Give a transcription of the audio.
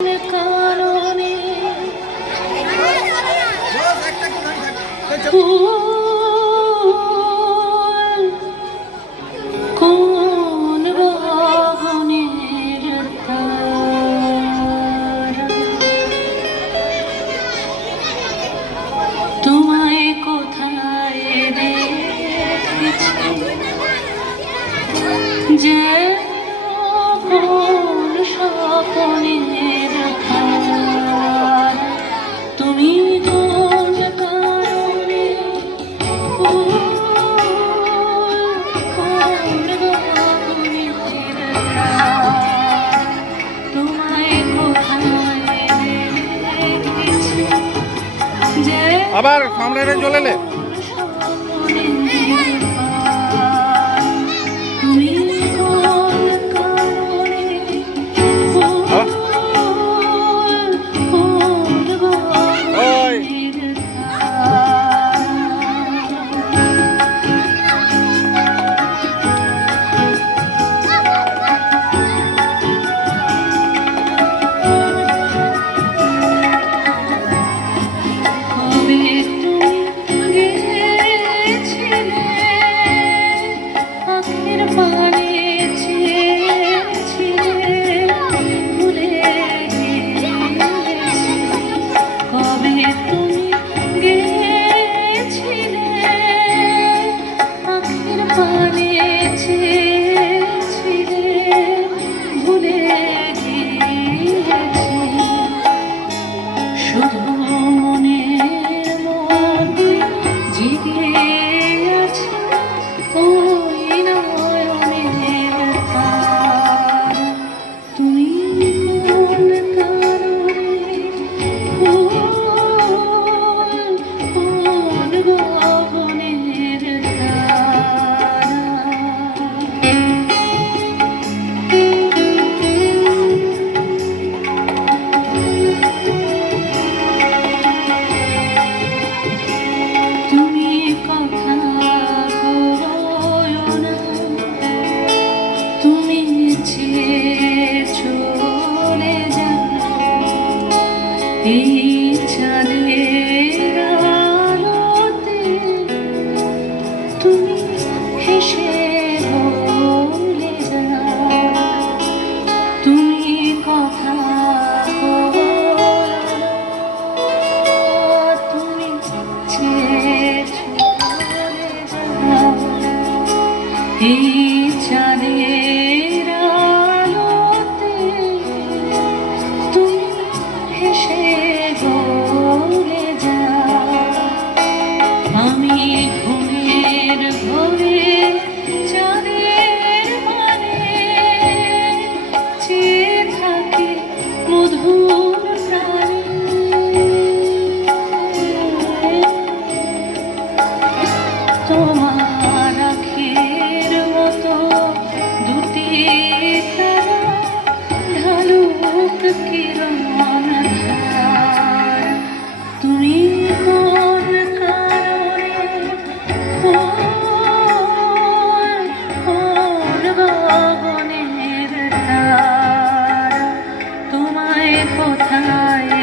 কারণে কোন গগনের তোমায় কোথায় দেখেছি যে কোন স্বপ্নের তুমি কোন কারণে তোমায় কোথায় দেখেছি যে আবার সামনে চলে এলে এই চাঁদের আলোতে তুমি হেসে বলে যাও তুমি কথা বলো তুমি ছেড়ে চলে যাও এই চাঁদের আলোতে তুমি হেসে বলে যাও আমি ঘুমের ঘরে চাঁদের মানে চেয়ে থাকি মধুর প্রাণে তোমার আখের মতো দুটি তারা ঢালুক কিরণ তুমি কোন কারণে কোন গগনের তারা তোমায় কোথায়